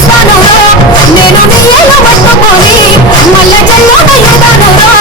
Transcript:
స్వానంలో నేను నీళ్ళ పట్టుకొని మల్ల జల్లోన ఎదనురా